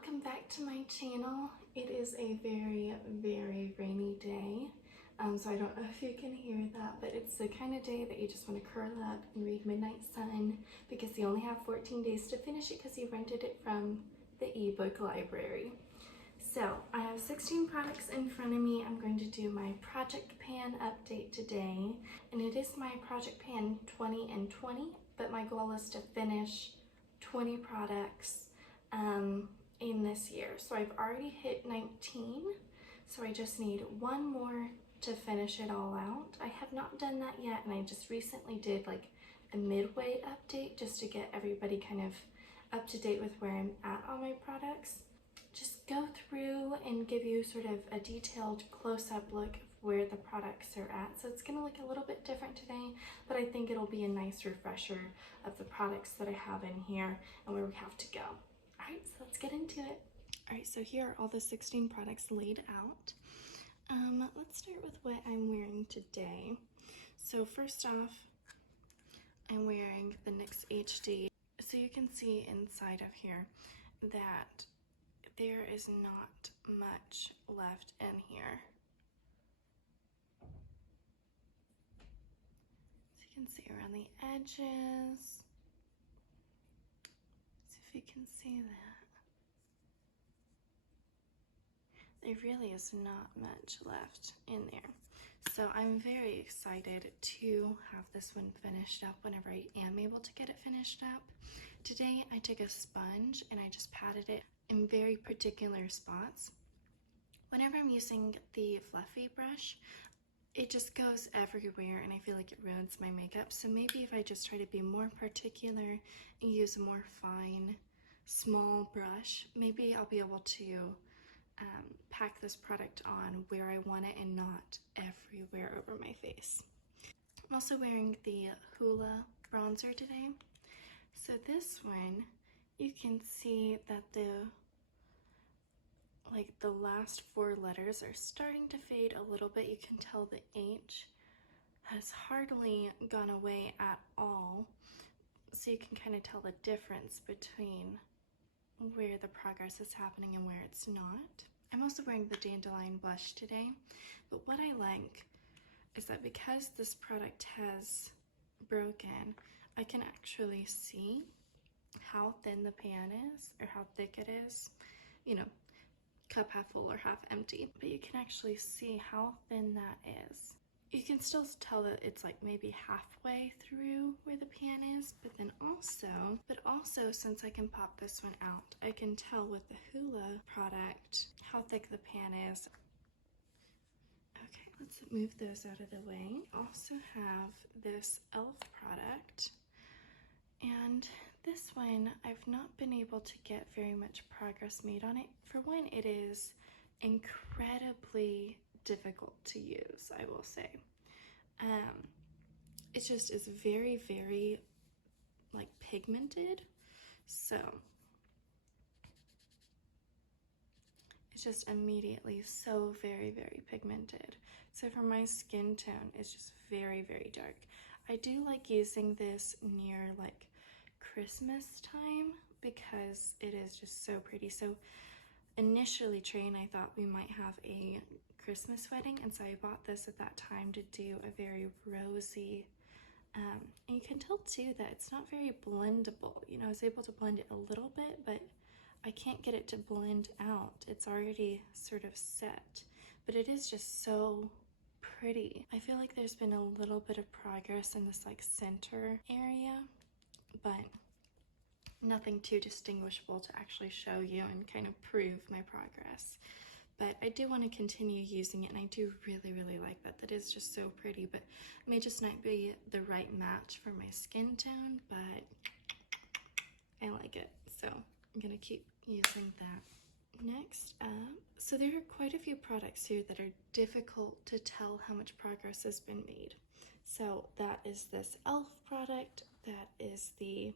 Welcome back to my channel. It is a very, very rainy day, so I don't know if you can hear that, but it's the kind of day that you just want to curl up and read Midnight Sun because you only have 14 days to finish it because you rented it from the ebook library. So I have 16 products in front of me. I'm going to do my project pan update today, and it is my project pan 20 and 20, but my goal is to finish 20 products in this year. So I've already hit 19, so I just need one more to finish it all out. I have not done that yet, and I just recently did like a midway update just to get everybody kind of up to date with where I'm at on my products. Just go through and give you sort of a detailed close-up look of where the products are at. So it's gonna look a little bit different today, but I think it'll be a nice refresher of the products that I have in here and where we have to go. All right, so let's get into it. All right, so here are all the 16 products laid out. Let's start with what I'm wearing today. So first off, I'm wearing the NYX HD. So you can see inside of here that there is not much left in here. So you can see around the edges. See if you can see that. There really is not much left in there. So I'm very excited to have this one finished up whenever I am able to get it finished up. Today I took a sponge and I just patted it in very particular spots. Whenever I'm using the fluffy brush, it just goes everywhere and I feel like it ruins my makeup. So maybe if I just try to be more particular and use a more fine, small brush, maybe I'll be able to pack this product on where I want it and not everywhere over my face. I'm also wearing the Hoola bronzer today. So this one, you can see that the last 4 letters are starting to fade a little bit. You can tell the H has hardly gone away at all. So you can kind of tell the difference between where the progress is happening and where it's not. I'm also wearing the Dandelion blush today, but what I like is that because this product has broken, I can actually see how thin the pan is or how thick it is, you know, cup half full or half empty, but you can actually see how thin that is. You can still tell that it's like maybe halfway through where the pan is, but also since I can pop this one out, I can tell with the Hoola product how thick the pan is. Okay, let's move those out of the way. I also have this e.l.f. product, and this one I've not been able to get very much progress made on it. For one, it is incredibly difficult to use, I will say. It just is very, very like pigmented, so it's just immediately so very, very pigmented. So for my skin tone, it's just very, very dark. I do like using this near like Christmas time because it is just so pretty. So initially, Trey and I thought we might have a Christmas wedding, and so I bought this at that time to do a very rosy, and you can tell too that it's not very blendable. You know, I was able to blend it a little bit, but I can't get it to blend out. It's already sort of set, but it is just so pretty. I feel like there's been a little bit of progress in this like center area, but nothing too distinguishable to actually show you and kind of prove my progress. But I do want to continue using it, and I do really, really like that. That is just so pretty, but it may just not be the right match for my skin tone, but I like it. So I'm gonna keep using that. Next up, so there are quite a few products here that are difficult to tell how much progress has been made. So that is this e.l.f. product, that is the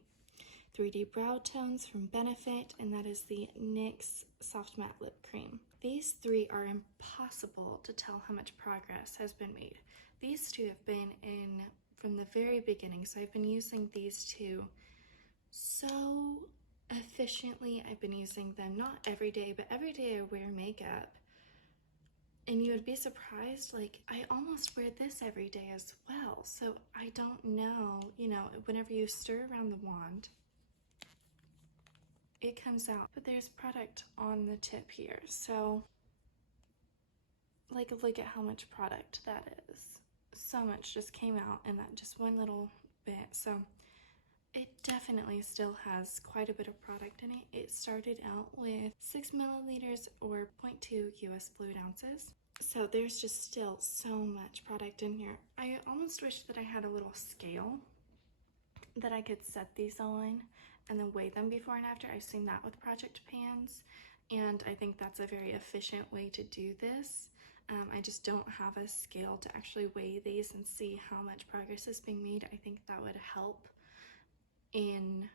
3D Brow Tones from Benefit, and that is the NYX Soft Matte Lip Cream. These 3 are impossible to tell how much progress has been made. These 2 have been in from the very beginning, so I've been using these 2 so efficiently. I've been using them not every day, but every day I wear makeup. And you would be surprised, like, I almost wear this every day as well. So I don't know, you know, whenever you stir around the wand, it comes out. But there's product on the tip here. So, like, look at how much product that is. So much just came out in that just one little bit. So it definitely still has quite a bit of product in it. It started out with 6 milliliters or 0.2 US fluid ounces. So there's just still so much product in here. I almost wish that I had a little scale that I could set these on and then weigh them before and after. I've seen that with project pans, and I think that's a very efficient way to do this. I just don't have a scale to actually weigh these and see how much progress is being made. I think that would help in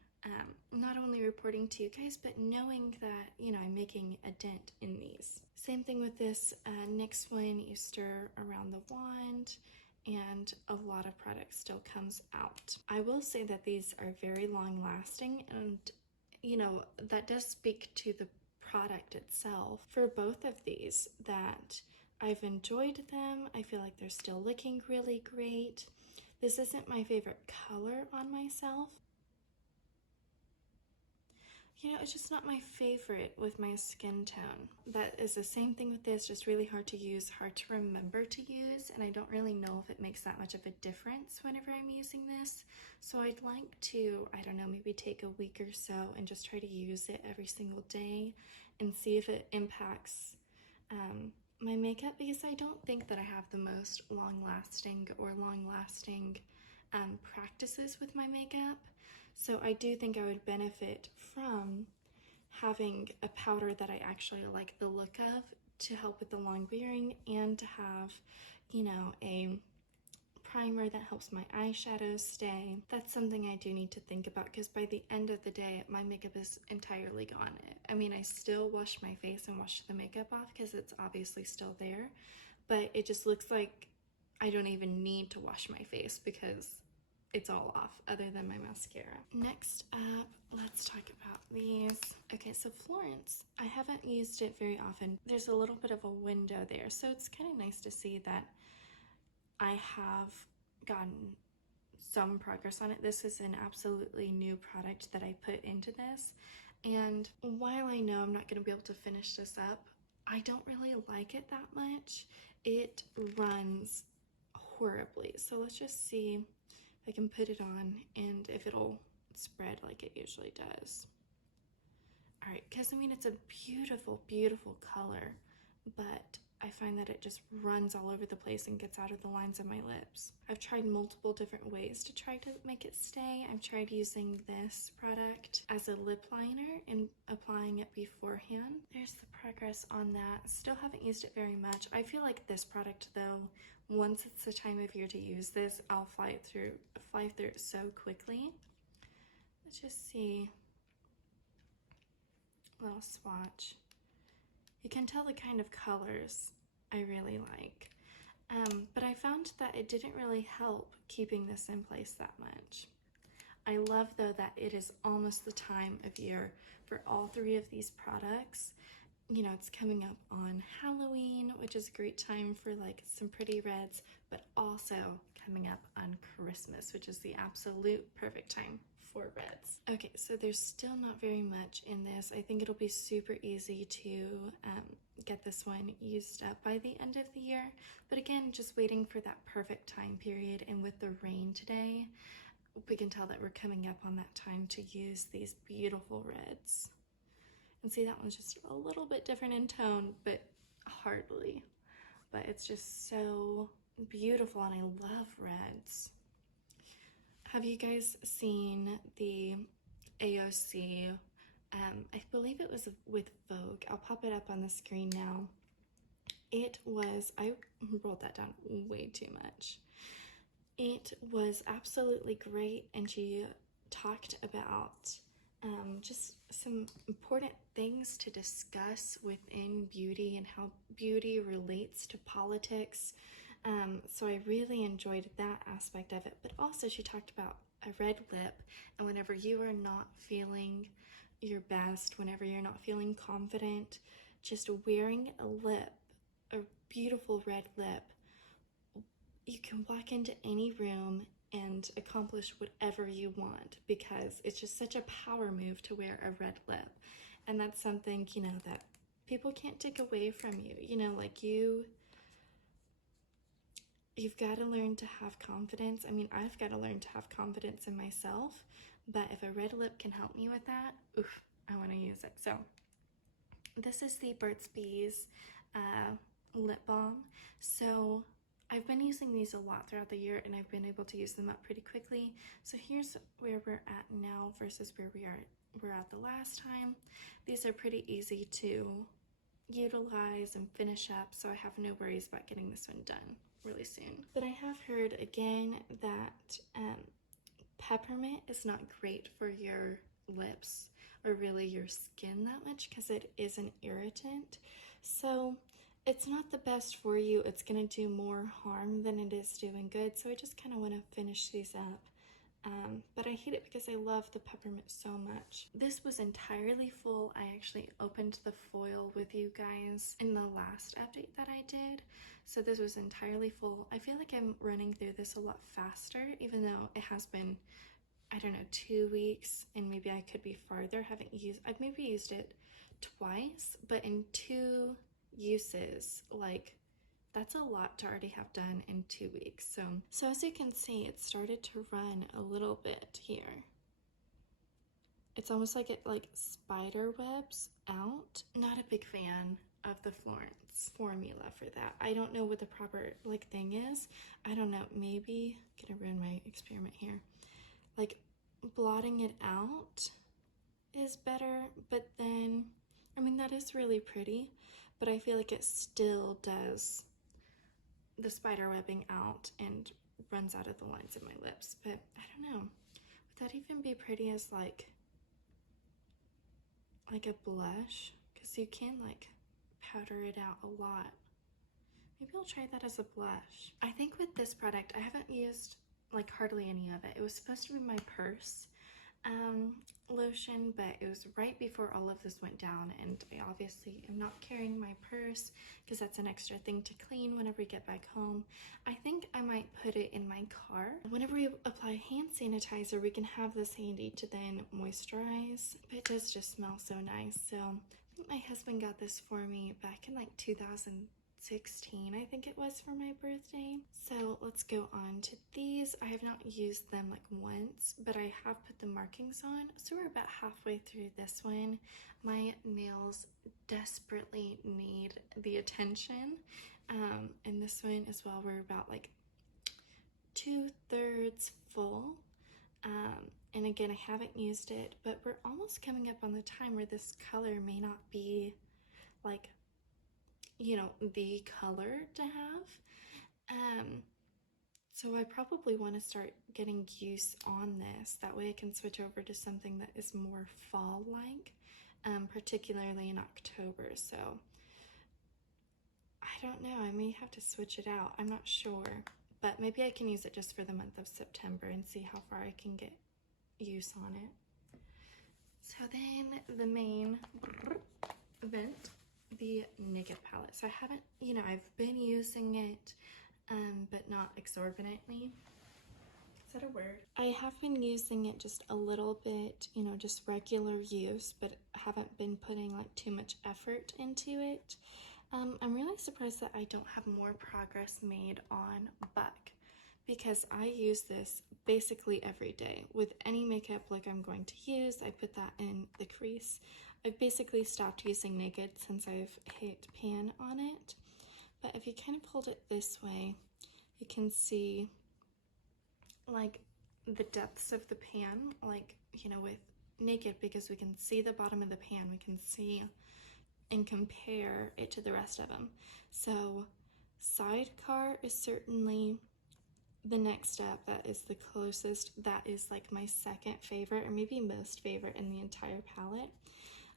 not only reporting to you guys, but knowing that, you know, I'm making a dent in these. Same thing with this next one. You stir around the wand and a lot of product still comes out. I will say that these are very long lasting, and you know, that does speak to the product itself for both of these, that I've enjoyed them. I feel like they're still looking really great. This isn't my favorite color on myself. You know, it's just not my favorite with my skin tone. That is the same thing with this, just really hard to use, hard to remember to use, and I don't really know if it makes that much of a difference whenever I'm using this. So I'd like to, I don't know, maybe take a week or so and just try to use it every single day and see if it impacts my makeup, because I don't think that I have the most long-lasting practices with my makeup. So I do think I would benefit from having a powder that I actually like the look of to help with the long wearing, and to have, you know, a primer that helps my eyeshadows stay. That's something I do need to think about, because by the end of the day, my makeup is entirely gone. I mean, I still wash my face and wash the makeup off because it's obviously still there, but it just looks like I don't even need to wash my face because it's all off other than my mascara. Next up, let's talk about these. Okay, so Florence, I haven't used it very often. There's a little bit of a window there, so it's kind of nice to see that I have gotten some progress on it. This is an absolutely new product that I put into this, and while I know I'm not going to be able to finish this up, I don't really like it that much. It runs horribly. So let's just see I can put it on and if it'll spread like it usually does. All right, because I mean, it's a beautiful, beautiful color, but I find that it just runs all over the place and gets out of the lines of my lips. I've tried multiple different ways to try to make it stay. I've tried using this product as a lip liner and applying it beforehand. There's the progress on that. Still haven't used it very much. I feel like this product though, once it's the time of year to use this, I'll fly through it so quickly. Let's just see. A little swatch. You can tell the kind of colors I really like. But I found that it didn't really help keeping this in place that much. I love though that it is almost the time of year for all three of these products. You know, it's coming up on Halloween, which is a great time for like some pretty reds, but also coming up on Christmas, which is the absolute perfect time for reds. Okay, so there's still not very much in this. I think it'll be super easy to get this one used up by the end of the year. But again, just waiting for that perfect time period. And with the rain today, we can tell that we're coming up on that time to use these beautiful reds. And see, that one's just a little bit different in tone, but hardly. But it's just so beautiful, and I love reds. Have you guys seen the AOC? I believe it was with Vogue. I'll pop it up on the screen now. It was, I rolled that down way too much. It was absolutely great, and she talked about just some important things to discuss within beauty and how beauty relates to politics. So I really enjoyed that aspect of it, but also she talked about a red lip, and whenever you are not feeling your best, whenever you're not feeling confident, just wearing a lip, a beautiful red lip, you can walk into any room and accomplish whatever you want, because it's just such a power move to wear a red lip. And that's something, you know, that people can't take away from you. You know, like you've got to learn to have confidence. I mean, I've got to learn to have confidence in myself, but if a red lip can help me with that, oof, I want to use it. So this is the Burt's Bees lip balm. So I've been using these a lot throughout the year, and I've been able to use them up pretty quickly. So here's where we're at now versus where we're at the last time. These are pretty easy to utilize and finish up, so I have no worries about getting this one done really soon. But I have heard again that peppermint is not great for your lips or really your skin that much, because it is an irritant. So it's not the best for you. It's gonna do more harm than it is doing good. So I just kind of want to finish these up. But I hate it because I love the peppermint so much. This was entirely full. I actually opened the foil with you guys in the last update that I did. So this was entirely full. I feel like I'm running through this a lot faster, even though it has been, I don't know, 2 weeks, and maybe I could be farther. I've maybe used it twice, but in 2 uses, like, that's a lot to already have done in 2 weeks. So as you can see, it started to run a little bit here. It's almost like it like spider webs out. Not a big fan of the Florence formula for that. I don't know what the proper like thing is. I don't know, maybe gonna ruin my experiment here. Like blotting it out is better, but then, I mean, that is really pretty, but I feel like it still does the spider webbing out and runs out of the lines of my lips. But I don't know, would that even be pretty as like a blush? Because you can like powder it out a lot. Maybe I'll try that as a blush. I think with this product, I haven't used like hardly any of it. It was supposed to be my purse lotion, but it was right before all of this went down, and I obviously am not carrying my purse because that's an extra thing to clean whenever we get back home. I think I might put it in my car. Whenever we apply hand sanitizer, we can have this handy to then moisturize, but it does just smell so nice. So I think my husband got this for me back in like 2016, I think it was, for my birthday. So let's go on to these. I have not used them like once, but I have put the markings on. So we're about halfway through this one. My nails desperately need the attention. And this one as well, we're about like 2/3 full. And again, I haven't used it, but we're almost coming up on the time where this color may not be like, you know, the color to have. So I probably want to start getting use on this. That way I can switch over to something that is more fall-like, particularly in October. So I don't know, I may have to switch it out. I'm not sure, but maybe I can use it just for the month of September and see how far I can get use on it. So then the main event, the Naked palette. So I haven't, you know, I've been using it, but not exorbitantly. Is that a word? I have been using it just a little bit, you know, just regular use, but haven't been putting like too much effort into it. I'm really surprised that I don't have more progress made on Buck, because I use this basically every day. With any makeup like I'm going to use, I put that in the crease. I've basically stopped using Naked since I've hit pan on it. But if you kind of hold it this way, you can see like the depths of the pan, like, you know, with Naked, because we can see the bottom of the pan, we can see and compare it to the rest of them. So Sidecar is certainly the next step. That is the closest. That is like my second favorite, or maybe most favorite in the entire palette.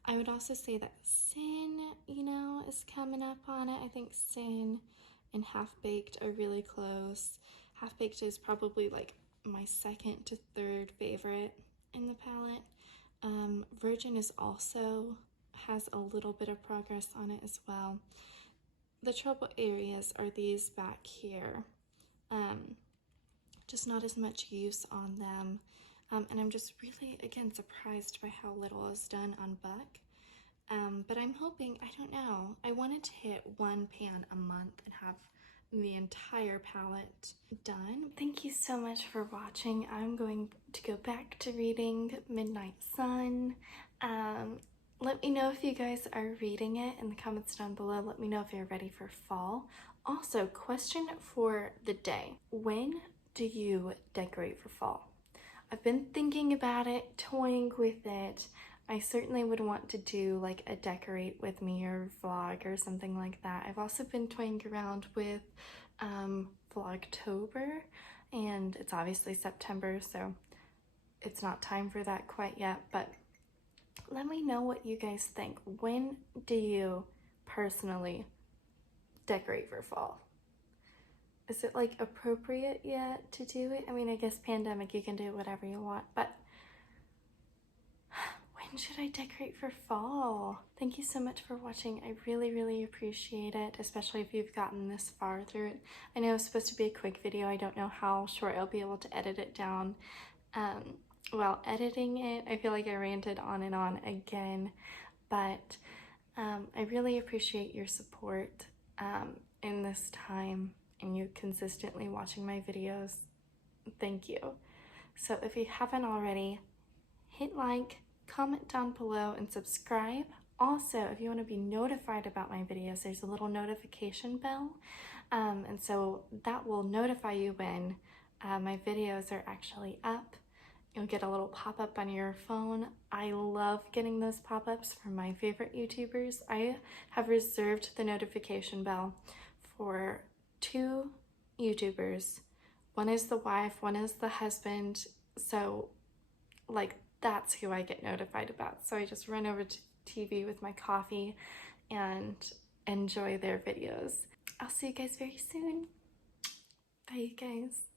I would also say that Sin, you know, is coming up on it. I think Sin and Half Baked are really close. Half Baked is probably like my second to third favorite in the palette. Virgin is also has a little bit of progress on it as well. The trouble areas are these back here. Just not as much use on them. And I'm just really, again, surprised by how little is done on Buck. But I'm hoping, I don't know, I wanted to hit one pan a month and have the entire palette done. Thank you so much for watching. I'm going to go back to reading Midnight Sun. Let me know if you guys are reading it in the comments down below. Let me know if you're ready for fall. Also, question for the day. When do you decorate for fall? I've been thinking about it, toying with it. I certainly would want to do like a decorate with me or vlog or something like that. I've also been toying around with Vlogtober, and it's obviously September, so it's not time for that quite yet, but let me know what you guys think. When do you personally decorate for fall? Is it like appropriate yet to do it? I mean, I guess pandemic, you can do whatever you want, but when should I decorate for fall? Thank you so much for watching. I really, really appreciate it, especially if you've gotten this far through it. I know it's supposed to be a quick video. I don't know how short I'll be able to edit it down. While editing it, I feel like I ranted on and on again, but I really appreciate your support in this time and you consistently watching my videos. Thank you. So if you haven't already, hit like, comment down below, and subscribe. Also, if you want to be notified about my videos, there's a little notification bell, and so that will notify you when my videos are actually up. You'll get a little pop-up on your phone. I love getting those pop-ups from my favorite YouTubers. I have reserved the notification bell for 2 YouTubers. One is the wife, one is the husband. So like that's who I get notified about. So I just run over to TV with my coffee and enjoy their videos. I'll see you guys very soon. Bye, you guys.